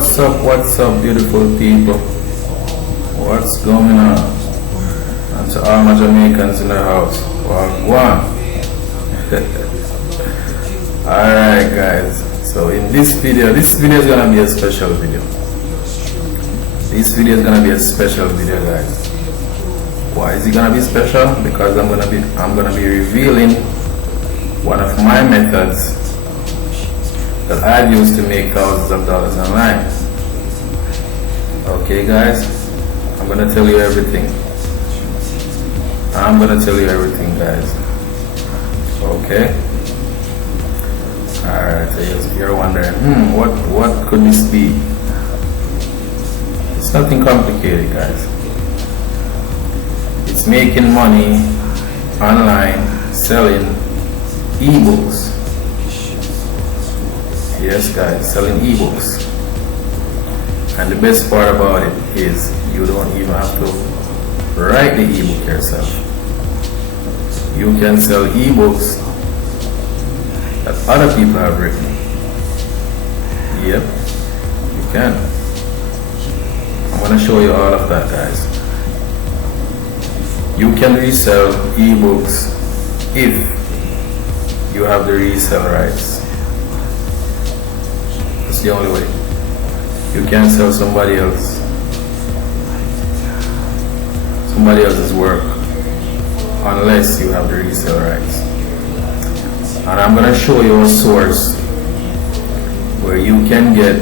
What's up, beautiful people? What's going on? And to all my Jamaicans in the house, well, one. Alright, guys. So in this video is gonna be a special video. This video is gonna be a special video, guys. Why is it gonna be special? Because I'm gonna be revealing one of my methods that I've used to make thousands of dollars online. Okay, guys, I'm gonna tell you everything. Guys. Okay. Alright, so you're wondering, what could this be? It's nothing complicated, guys. It's making money online selling ebooks. Yes, guys, selling ebooks. And the best part about it is you don't even have to write the ebook yourself. You can sell ebooks that other people have written. Yep, you can. I'm gonna show you all of that, guys. You can resell ebooks if you have the resale rights. That's the only way. You can't sell somebody else's work unless you have the resale rights. And I'm gonna show you a source where you can get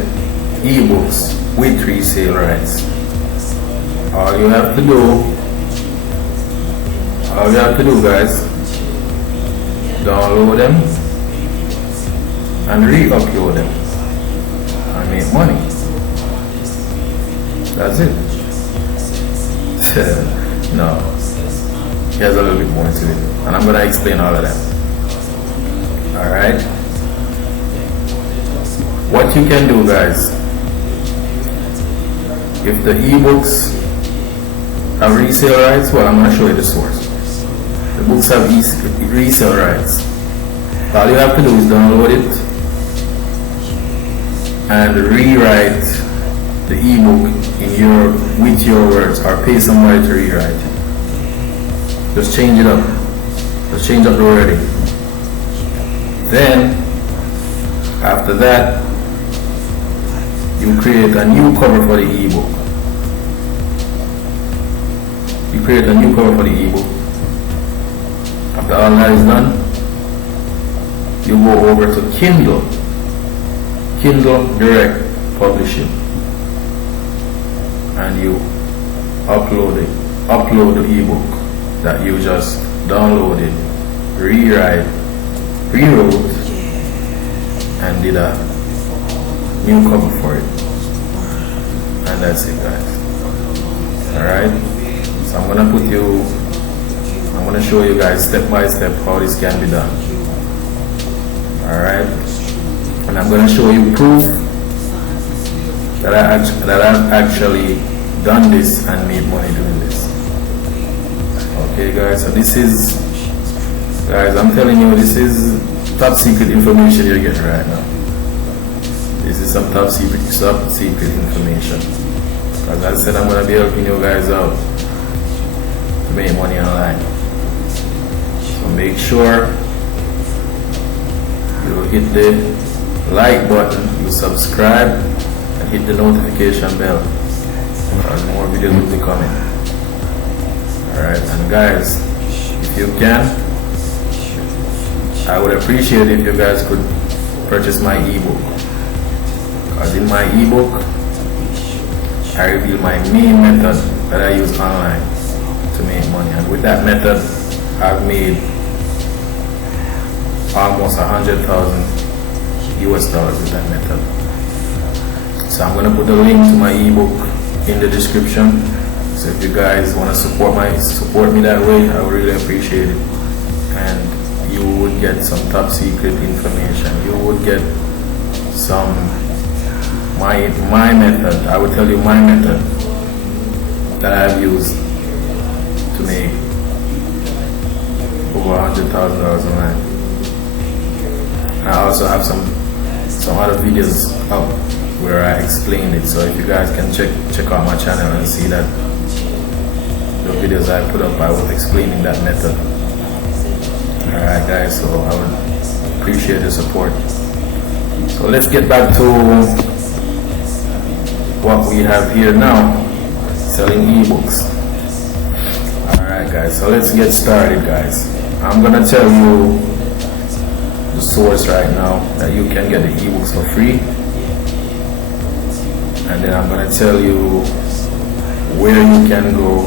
ebooks with resale rights. All you have to do, guys, download them and re-upload them and make money. That's it. No, there's a little bit more to it, and I'm gonna explain all of that. Alright, what you can do, guys, if the ebooks have resale rights, well, I'm gonna show you the source. The books have resale rights. All you have to do is download it and rewrite the ebook with your words, or pay somebody to rewrite it. Just change it up. Just change up the wording. Then after that, you create a new cover for the ebook. After all that is done, you go over to Kindle Direct Publishing, and you upload the ebook that you just downloaded, rewrote, and did a new cover for it. And that's it, guys. Alright, so I'm gonna show you guys step by step how this can be done. Alright, and I'm gonna show you proof that I've actually done this and made money doing this. Okay, guys, so this is, guys, I'm telling you, this is top secret information you're getting right now. This is some top secret information. As I said, I'm gonna be helping you guys out to make money online. So make sure you hit the like button, you subscribe, and hit the notification bell, because more videos will be coming. Alright, and guys, if you can, I would appreciate if you guys could purchase my ebook, because in my ebook I reveal my main method that I use online to make money, and with that method I've made almost $100,000 with that method. So I'm gonna put the link to my ebook in the description. So if you guys want to support me that way, I would really appreciate it. And you would get some top secret information. You would get some my method. I would tell you my method that I've used to make over $100,000 online. I also have some other videos up where I explained it. So if you guys can check out my channel and see that the videos I put up, I was explaining that method. Alright guys, so I would appreciate the support. So let's get back to what we have here now, selling ebooks. Alright guys, so let's get started guys. I'm gonna tell you the source right now that you can get the ebooks for free, and then I'm gonna tell you where you can go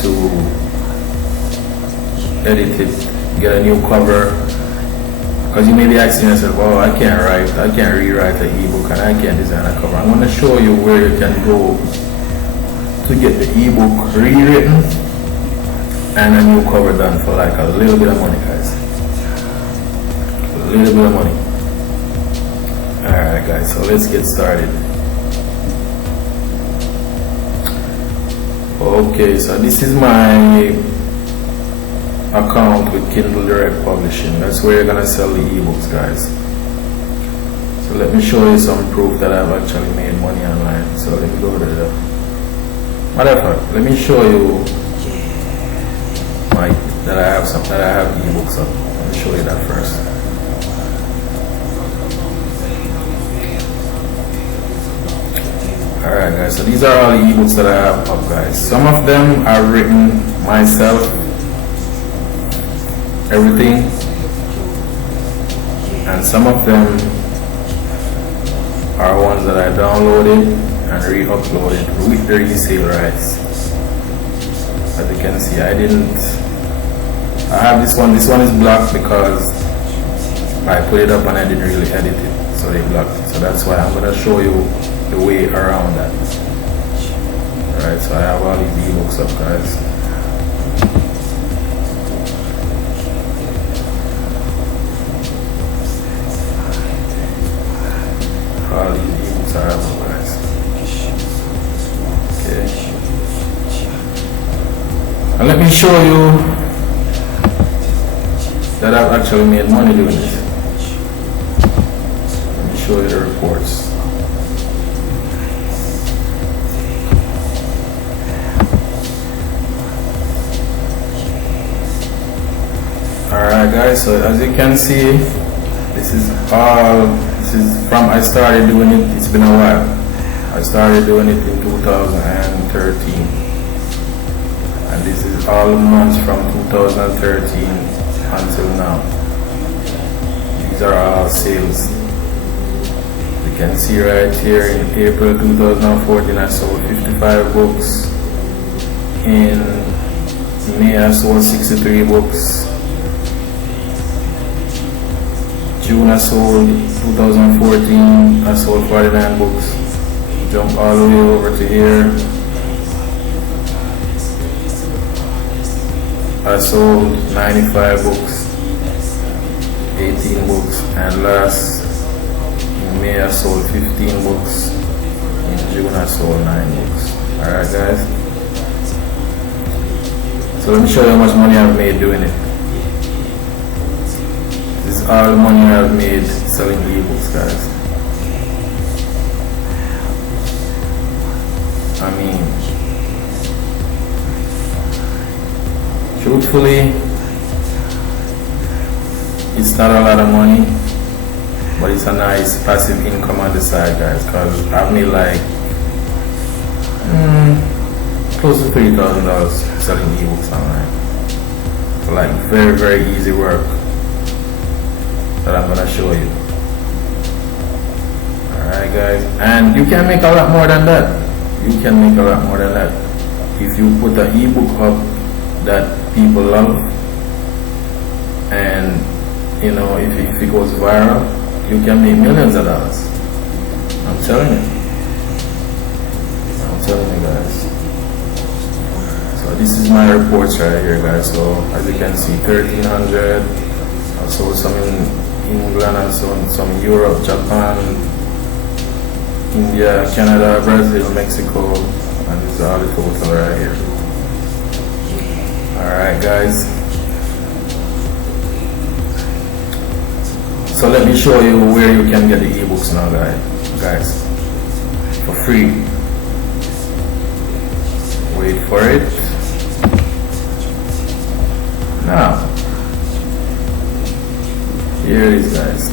to edit it, get a new cover. Because you may be asking yourself, oh, I can't rewrite an ebook and I can't design a cover. I'm going to show you where you can go to get the ebook rewritten and a new cover done for like a little bit of money, guys. A little bit of money. Alright guys, so let's get started. Okay, so this is my account with Kindle Direct Publishing. That's where you're gonna sell the ebooks, guys. So let me show you some proof that I've actually made money online. So let me go to the let me show you that I have ebooks up. Let me show you that first. Alright guys, so these are all the ebooks that I have up, guys. Some of them I've written myself, everything, and some of them are ones that I downloaded and re-uploaded with the resale rights. As you can see, I have this one is blocked because I put it up and I didn't really edit it, so they blocked it. So that's why I'm going to show you the way around that. Alright, so I have all these ebooks up, guys. All these ebooks are up, guys. Okay. And let me show you that I've actually made money doing this. Let me show you the reports. Alright guys, so as you can see, this is from I started doing it, it's been a while. I started doing it in 2013. And this is all the months from 2013 until now. These are all sales. You can see right here in April 2014 I sold 55 books. In May I sold 63 books. June I sold 2014, I sold 49 books. Jump all the way over to here. I sold 95 books, 18 books, and last in May I sold 15 books. In June I sold 9 books. Alright guys. So let me show you how much money I've made doing it. This is all the money I've made selling ebooks, guys. I mean, truthfully, it's not a lot of money, but it's a nice passive income on the side, guys, because I've made like close to $3,000 selling ebooks online. So like very, very easy work that I'm gonna show you. Alright guys, and you can make a lot more than that. You can make a lot more than that. If you put an ebook up that people love, and you know, if it goes viral, you can make millions of dollars. I'm telling you. I'm telling you guys. So this is my reports right here, guys. So as you can see, 1,300. I sold some in England and some in Europe, Japan, India, Canada, Brazil, Mexico, and this is all the total right here. Alright guys, So let me show you where you can get the ebooks now, guys, for free. Wait for it. Now, here it is, guys.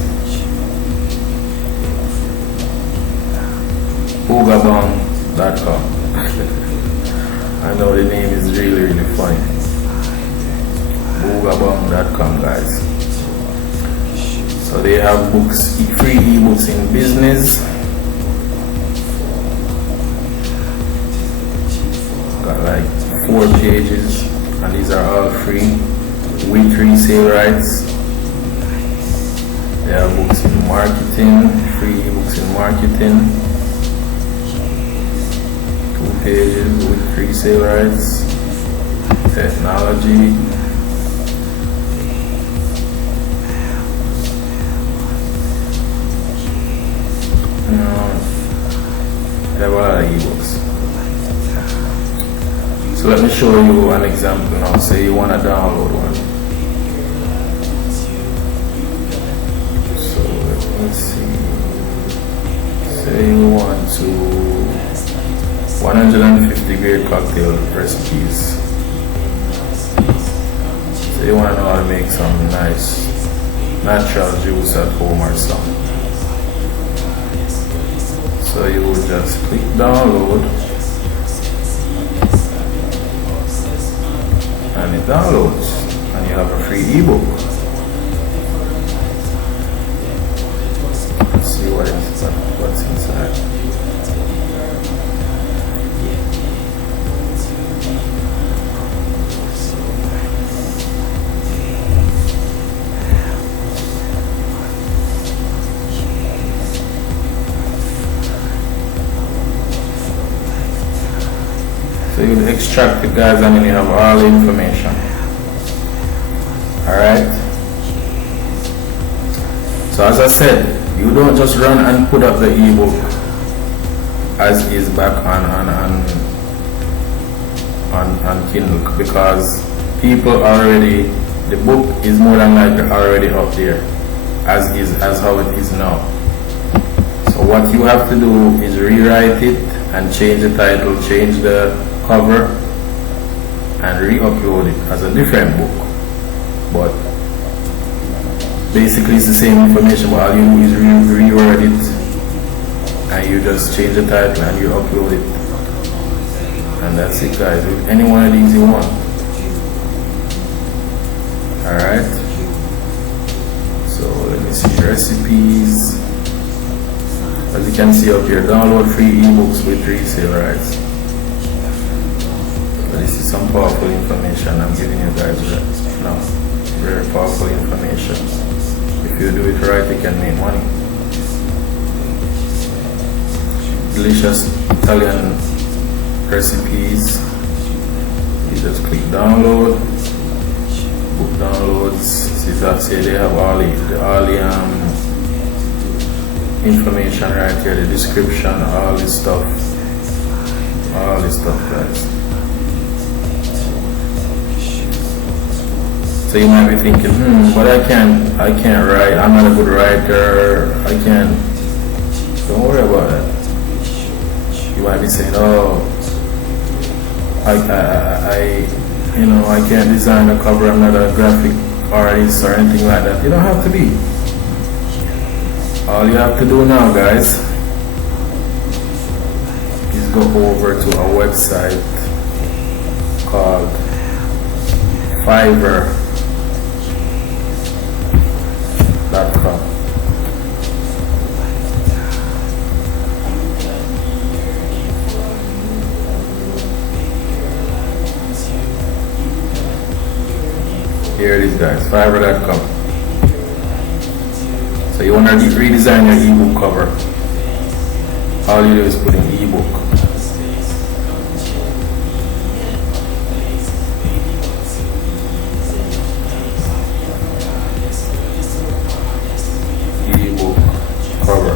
Boogabong.com. I know the name is really funny. Boogabong.com, guys. So they have books, free ebooks in business. Got like 4 pages, and these are all free with resale rights. They have books in marketing, free ebooks in marketing. 2 pages with resale rights. Technology. They have a lot of ebooks. So let me show you an example now. Say you want to download one. So let me see. Say you want to 150 great cocktail recipes. So you want to know how to make some nice natural juice at home or something. So you will just click download, and it downloads, and you have a free ebook. Let's see what's inside. So you extract it, guys, and then you have all the information. Alright. So as I said, you don't just run and put up the ebook as is back on Kindle, because people already, the book is more than likely already up there as how it is now. So what you have to do is rewrite it and change the title, change the cover, and re-upload it as a different book. But basically it's the same information, but all you do is reword it, and you just change the title and you upload it, and that's it, guys, with any one of these you want. Alright, so let me see recipes. As you can see up here, download free ebooks with resale rights. This is some powerful information I'm giving you guys right now. Very powerful information. If you do it right, you can make money. Delicious Italian recipes. You just click download. Book downloads. See that say they have all the information right here, the description, all this stuff, guys. So you might be thinking, but I can't write, I'm not a good writer, I can't. Don't worry about that. You might be saying, oh, I can't design a cover, I'm not a graphic artist or anything like that. You don't have to be. All you have to do now, guys, is go over to a website called Fiverr.com. Here it is, guys, Fiverr.com. So you want to redesign your ebook cover. All you do is put in ebook. Ebook cover.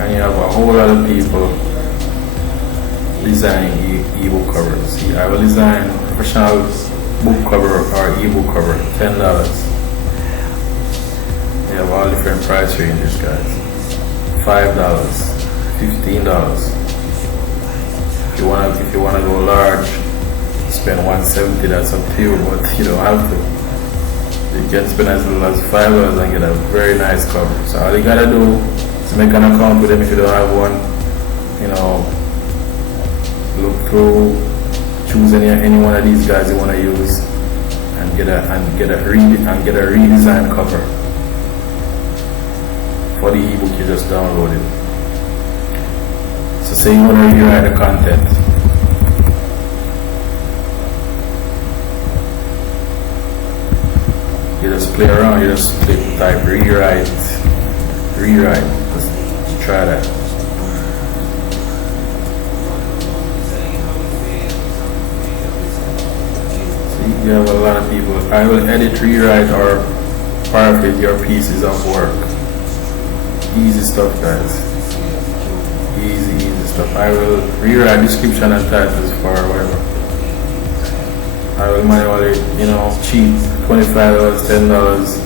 And you have a whole whole lot of people designing ebook covers. See, I will design professional book cover or ebook cover, $10. They have all different price ranges, guys. $5, $15. If you wanna go large, spend $170. That's up to you, but you don't have to. You can spend as little as $5 and get a very nice cover. So all you gotta do is make an account with them if you don't have one. You know, look through, choose any one of these guys you wanna use, and get a redesigned cover for the ebook you just downloaded. So say you wanna rewrite the content. You just play around, you just type rewrite, just try that. See, you have a lot of people. I will edit, rewrite, or paraphrase your pieces of work. Easy stuff, guys. Easy stuff. I will rewrite description and titles for whatever. I will manually, cheap, $25, $10.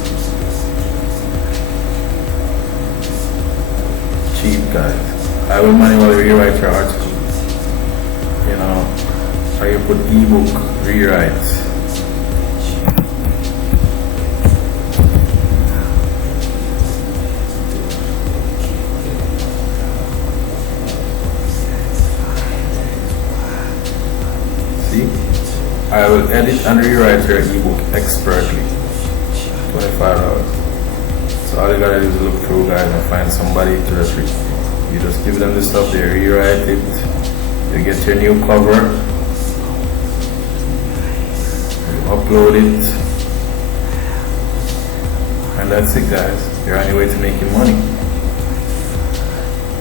Cheap, guys. I will manually rewrite your article. How you put ebook rewrite. See? I will edit and rewrite your ebook expertly. $25. So all you gotta do is look through, guys, and find somebody to just read. You just give them the stuff, they rewrite it. You get your new cover. You upload it. And that's it, guys. You're on your way to making money.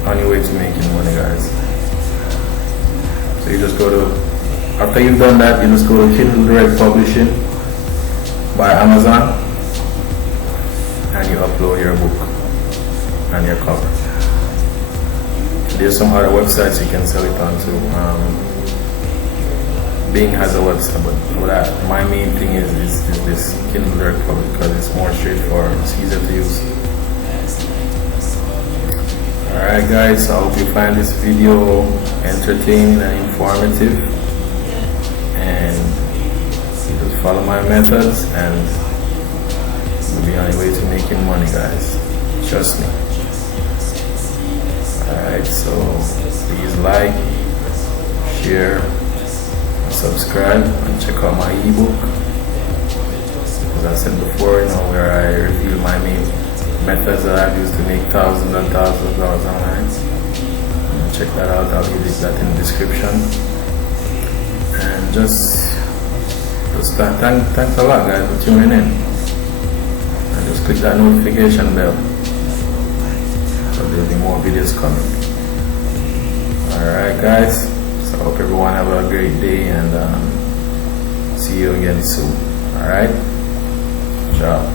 On your way to making money, guys. So you just go to, after you've done that, you just go to Kindle Direct Publishing by Amazon, and you upload your book and your cover. There's some other websites you can sell it on to. Bing has a website, but my main thing is this Kindle Direct Publishing, because it's more straightforward, it's easier to use. Alright guys, I hope you find this video entertaining and informative. And you just follow my methods and you'll be on your way to making money, guys. Trust me. Alright, so please like, share, and subscribe, and check out my ebook. As I said before, where I reveal my main methods that I've used to make thousands and thousands of dollars online. Check that out, I'll leave that in the description. And just thanks a lot, guys, for tuning in. And just click that notification bell, so there'll be more videos coming. Alright guys, so I hope everyone have a great day, and see you again soon. Alright, ciao.